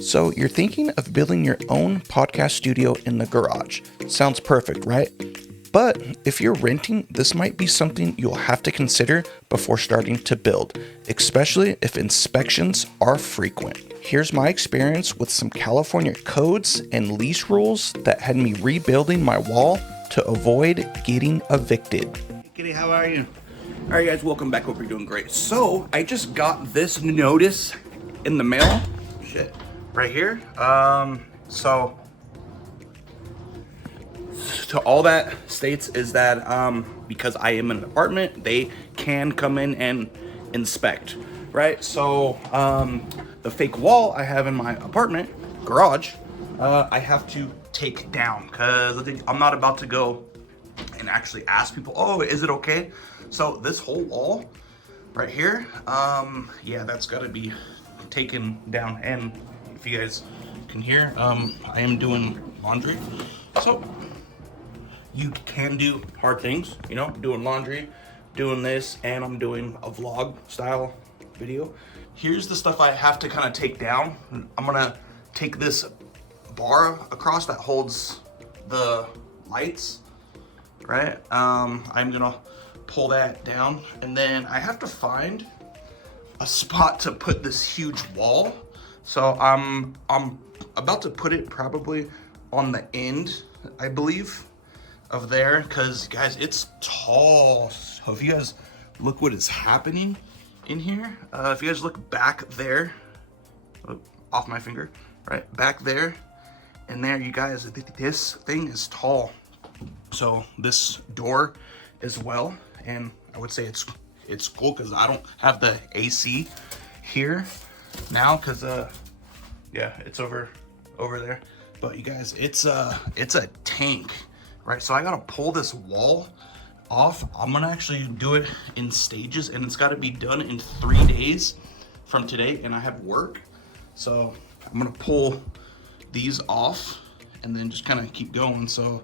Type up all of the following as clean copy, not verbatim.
So you're thinking of building your own podcast studio in the garage. Sounds perfect, right? But if you're renting, this might be something you'll have to consider before starting to build, especially if inspections are frequent. Here's my experience with some California codes and lease rules that had me rebuilding my wall to avoid getting evicted. Hey Kitty, how are you? All right, guys, welcome back. Hope you're doing great. So I just got this notice in the mail. Shit, right here. So all that states is that because I am in an apartment, they can come in and inspect, right? So the fake wall I have in my apartment garage, I have to take down because I'm not about to go and actually ask people, oh, is it okay? So this whole wall right here, yeah, that's got to be taken down. And if you guys can hear, I am doing laundry. So you can do hard things, you know, doing laundry, doing this, and I'm doing a vlog style video. Here's the stuff I have to kind of take down. I'm gonna take this bar across that holds the lights, right? I'm gonna pull that down, and then I have to find a spot to put this huge wall. So I'm about to put it probably on the end, I believe, of there, because guys, it's tall. So if you guys look what is happening in here, if you guys look back there, off my finger, right back there, and there, you guys, this thing is tall. So this door as well, and I would say it's cool because I don't have the AC here now, because yeah, it's over there. But you guys, it's a tank, right? So I gotta pull this wall off. I'm gonna actually do it in stages, and it's got to be done in 3 days from today, and I have work, so I'm gonna pull these off and then just kind of keep going. So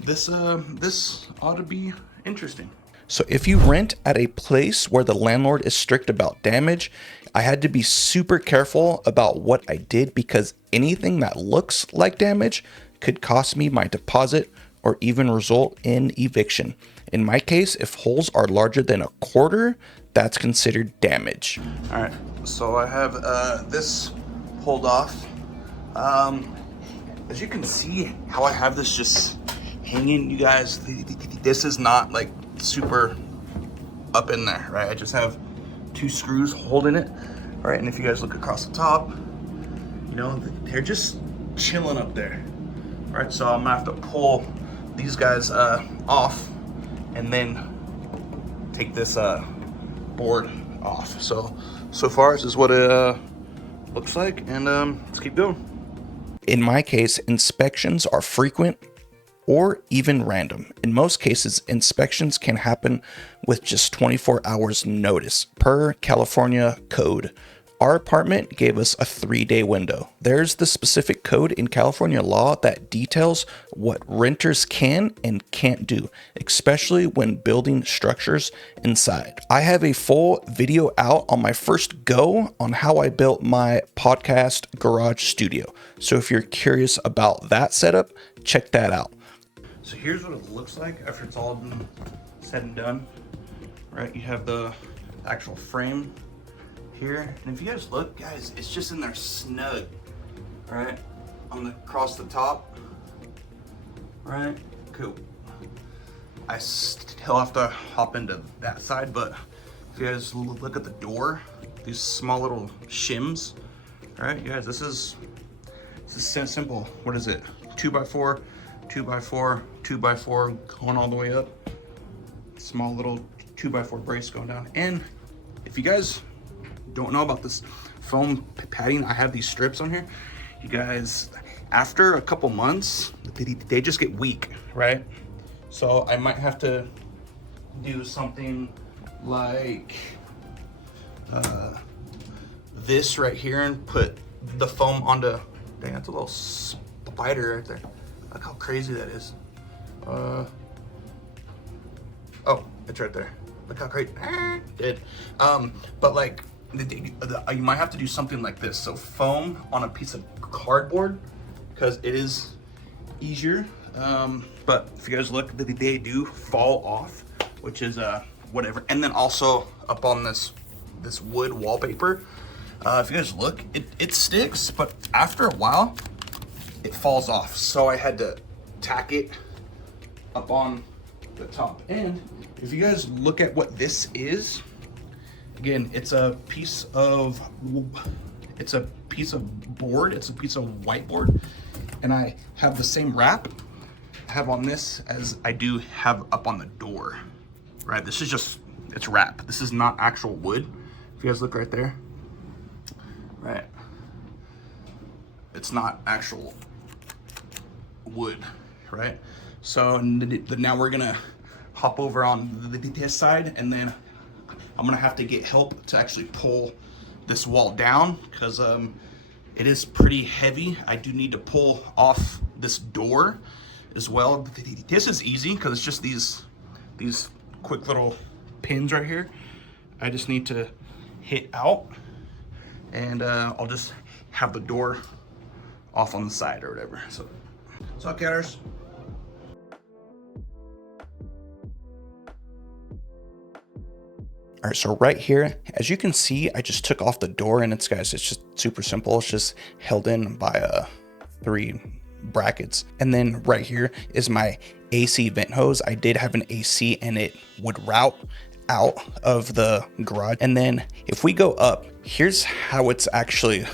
this ought to be interesting. So if you rent at a place where the landlord is strict about damage, I had to be super careful about what I did, because anything that looks like damage could cost me my deposit or even result in eviction. In my case, if holes are larger than a quarter, that's considered damage. All right, so I have this pulled off. As you can see how I have this just hanging, you guys, this is not like super up in there, right? I just have 2 screws holding it, right? And if you guys look across the top, you know, they're just chilling up there, right? So I'm gonna have to pull these guys off and then take this board off. So far this is what it looks like, and let's keep going. In my case, inspections are frequent or even random. In most cases, inspections can happen with just 24 hours notice per California code. Our apartment gave us a 3-day window. There's the specific code in California law that details what renters can and can't do, especially when building structures inside. I have a full video out on my first go on how I built my podcast garage studio. So if you're curious about that setup, check that out. So here's what it looks like after it's all been said and done, right? You have the actual frame here, and if you guys look, guys, it's just in there snug, right? Across the top, right? Cool. I still have to hop into that side, but if you guys look at the door, these small little shims, right? You guys, this is simple. What is it? 2x4, 2x4, 2x4, going all the way up. Small little 2x4 brace going down. And if you guys don't know about this foam padding, I have these strips on here. You guys, after a couple months, they just get weak, right? So I might have to do something like this right here and put the foam onto, dang, that's a little spider right there. Look how crazy that is. Oh, it's right there. Look how crazy. Dead. But like you might have to do something like this. So foam on a piece of cardboard, because it is easier. But if you guys look, they do fall off, which is whatever. And then also up on this wood wallpaper, if you guys look, it sticks, but after a while it falls off. So I had to tack it up on the top. And if you guys look at what this is, again, it's a piece of board, it's a piece of whiteboard, and I have the same wrap I have on this as I do have up on the door, right? This is just, it's wrap. This is not actual wood. If you guys look right there, right? It's not actual wood, right? So now we're gonna hop over on this side, and then I'm gonna have to get help to actually pull this wall down, because it is pretty heavy. I do need to pull off this door as well. This is easy because it's just these quick little pins right here. I just need to hit out, and I'll just have the door off on the side or whatever. So, what's up, catters? All right, so right here, as you can see, I just took off the door, and it's just super simple. It's just held in by 3 brackets. And then right here is my AC vent hose. I did have an AC, and it would route out of the garage. And then if we go up, here's how it's actually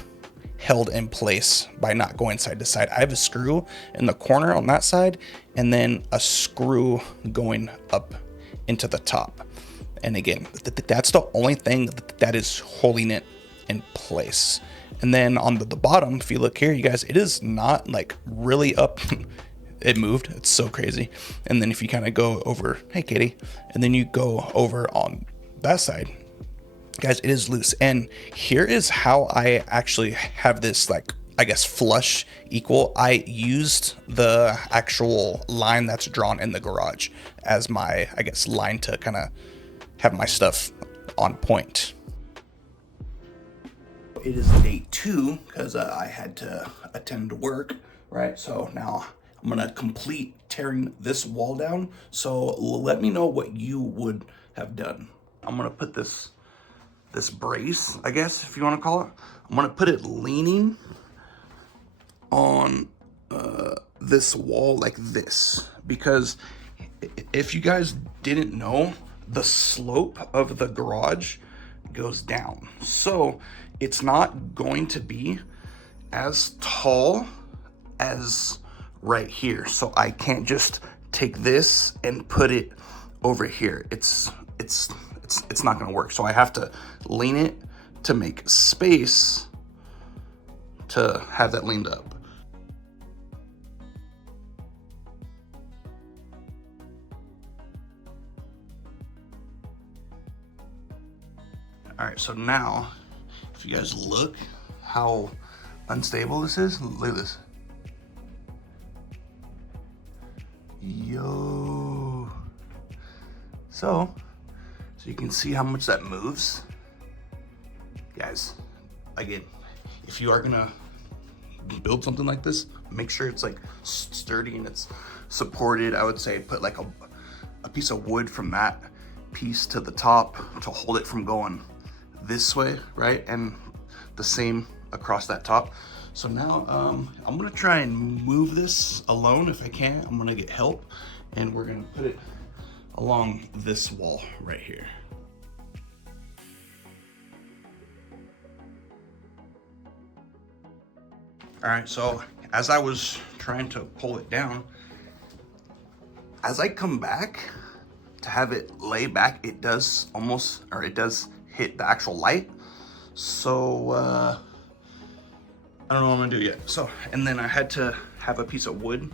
held in place by not going side to side. I have a screw in the corner on that side, and then a screw going up into the top. And again, that's the only thing that is holding it in place. And then on the bottom, if you look here, you guys, it is not like really up. It moved. It's so crazy. And then if you kind of go over, hey Katie, and then you go over on that side, guys, it is loose. And here is how I actually have this, like, I guess, flush equal. I used the actual line that's drawn in the garage as my, I guess, line to kind of have my stuff on point. It is day 2 because I had to attend to work, right? So now I'm gonna complete tearing this wall down. So let me know what you would have done. I'm gonna put this brace, I guess, if you want to call it. I'm gonna put it leaning on this wall like this, because if you guys didn't know, the slope of the garage goes down, so it's not going to be as tall as right here. So I can't just take this and put it over here. It's not going to work. So I have to lean it to make space to have that leaned up. All right, so now, if you guys look how unstable this is, look at this. Yo. So you can see how much that moves. Guys, again, if you are gonna build something like this, make sure it's like sturdy and it's supported. I would say put like a piece of wood from that piece to the top to hold it from going this way, right? And the same across that top. So now I'm gonna try and move this alone if I can. I'm gonna get help, and we're gonna put it along this wall right here. All right, so as I was trying to pull it down, as I come back to have it lay back, it does hit the actual light. So I don't know what I'm gonna do yet. So, and then I had to have a piece of wood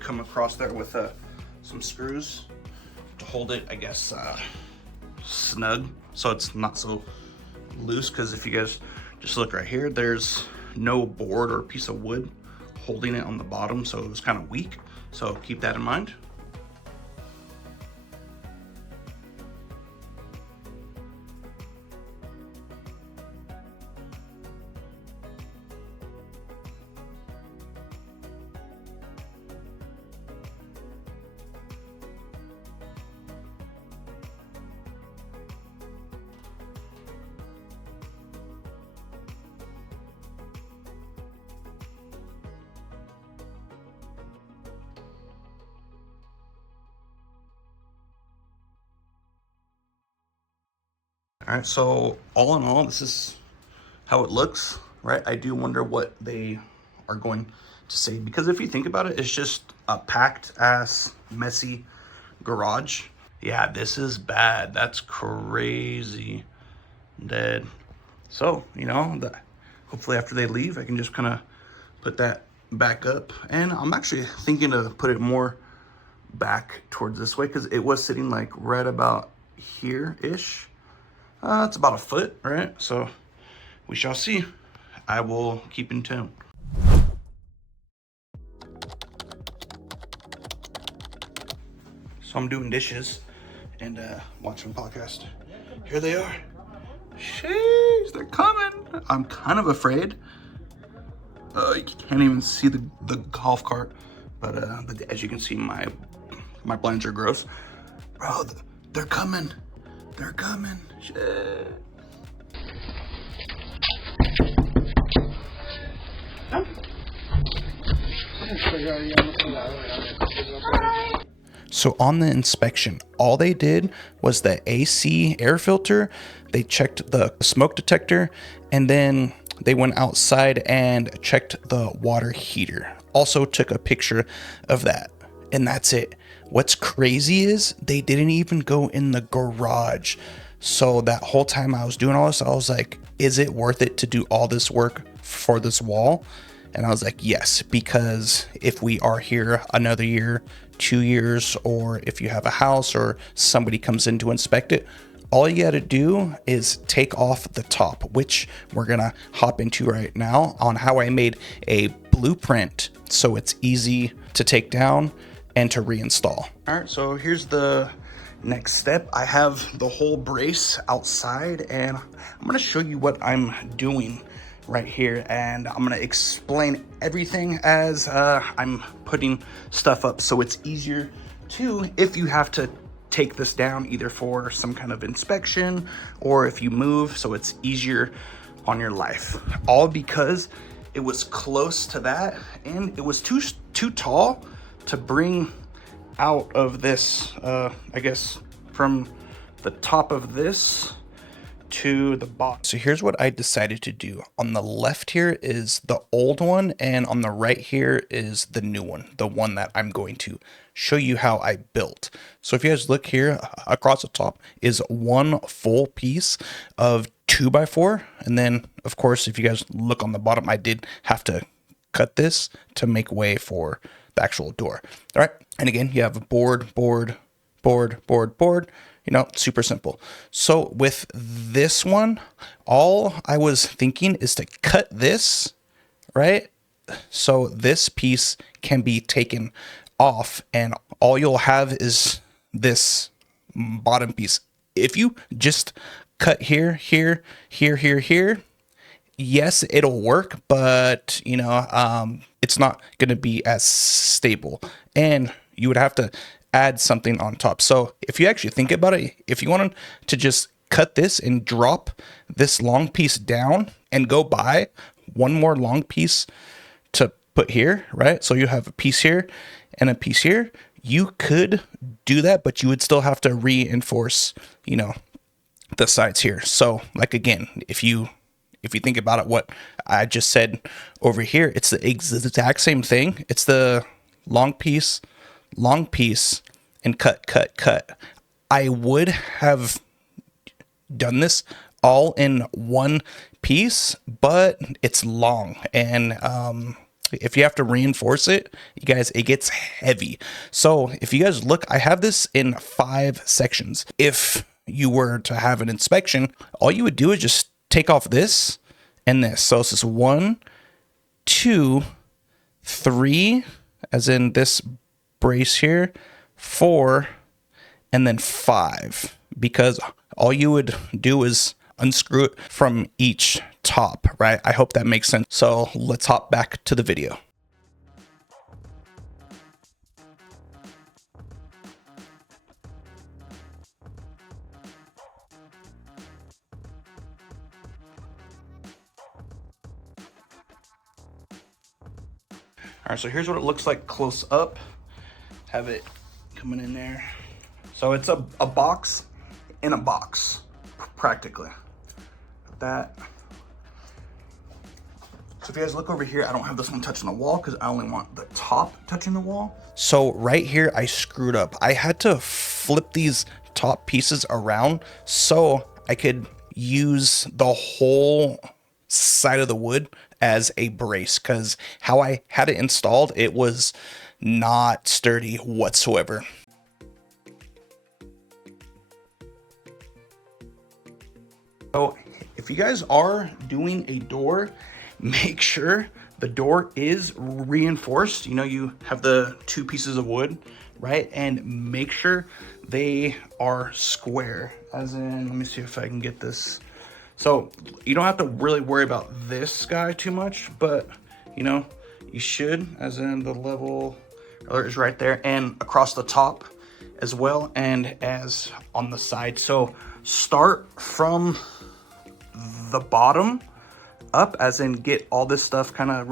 come across there with some screws to hold it, I guess, snug, so it's not so loose. Because if you guys just look right here, there's no board or piece of wood holding it on the bottom, so it was kind of weak. So keep that in mind. All right, so all in all, this is how it looks, right? I do wonder what they are going to say, because if you think about it, it's just a packed ass, messy garage. Yeah, this is bad. That's crazy. Dead. So, you know, hopefully after they leave, I can just kind of put that back up. And I'm actually thinking to put it more back towards this way, because it was sitting like right about here-ish. It's about a foot, right? So we shall see. I will keep in tune. So I'm doing dishes and watching a podcast. Here they are. Sheesh, they're coming. I'm kind of afraid. You can't even see the golf cart, but as you can see, my blinds are gross. Bro, they're coming. They're coming. Shit. So on the inspection, all they did was the AC air filter, they checked the smoke detector, and then they went outside and checked the water heater. Also took a picture of that, and that's it. What's crazy is they didn't even go in the garage. So that whole time I was doing all this, I was like, is it worth it to do all this work for this wall? And I was like, yes, because if we are here another year, 2 years, or if you have a house or somebody comes in to inspect it, all you got to do is take off the top, which we're going to hop into right now on how I made a blueprint so it's easy to take down and to reinstall. All right, so here's the next step. I have the whole brace outside, and I'm going to show you what I'm doing right here, and I'm gonna explain everything as I'm putting stuff up, so it's easier to, if you have to take this down either for some kind of inspection or if you move, so it's easier on your life. All because it was close to that, and it was too tall to bring out of this, I guess from the top of this to the bottom. So here's what I decided to do. On the left here is the old one, and on the right here is the new one, the one that I'm going to show you how I built. So if you guys look here, across the top is one full piece of 2x4, and then of course if you guys look on the bottom, I did have to cut this to make way for the actual door. All right, and again you have a board, you know, super simple. So with this one, all I was thinking is to cut this, right? So this piece can be taken off, and all you'll have is this bottom piece. If you just cut here, yes, it'll work, but you know, it's not going to be as stable, and you would have to add something on top. So if you actually think about it, if you wanted to just cut this and drop this long piece down and go buy one more long piece to put here, right? So you have a piece here and a piece here. You could do that, but you would still have to reinforce, you know, the sides here. So like, again, if you think about it, what I just said over here, it's the exact same thing. It's the long piece, and cut. I would have done this all in one piece, but it's long, and if you have to reinforce it, you guys, it gets heavy. So if you guys look, I have this in 5 sections. If you were to have an inspection, all you would do is just take off this and this. So this is 1, 2, 3, as in this brace here, 4, and then 5, because all you would do is unscrew it from each top, right? I hope that makes sense. So let's hop back to the video. All right, so here's what it looks like close up. Have it coming in there. So it's a box in a box. practically. That. So if you guys look over here, I don't have this one touching the wall because I only want the top touching the wall. So right here, I screwed up. I had to flip these top pieces around so I could use the whole side of the wood as a brace, because how I had it installed, it was not sturdy whatsoever. So if you guys are doing a door, make sure the door is reinforced. You know, you have the two pieces of wood, right? And make sure they are square. As in, let me see if I can get this. So you don't have to really worry about this guy too much, but you know, you should, as in the level is right there and across the top as well, and as on the side. So start from the bottom up, as in get all this stuff kind of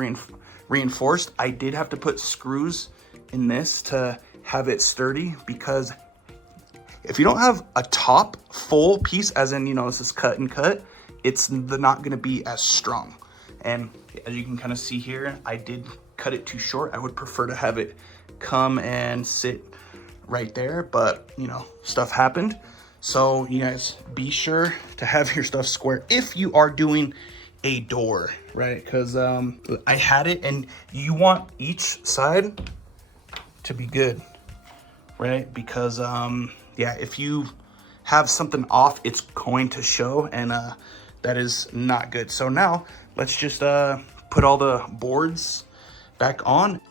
reinforced. I did have to put screws in this to have it sturdy, because if you don't have a top full piece, as in, you know, this is cut and cut, it's not going to be as strong. And as you can kind of see here, I did cut it too short. I would prefer to have it come and sit right there, but you know, stuff happened. So you guys be sure to have your stuff square if you are doing a door, right? Because I had it, and you want each side to be good, right? Because yeah, if you have something off, it's going to show, and that is not good. So now let's just put all the boards back on.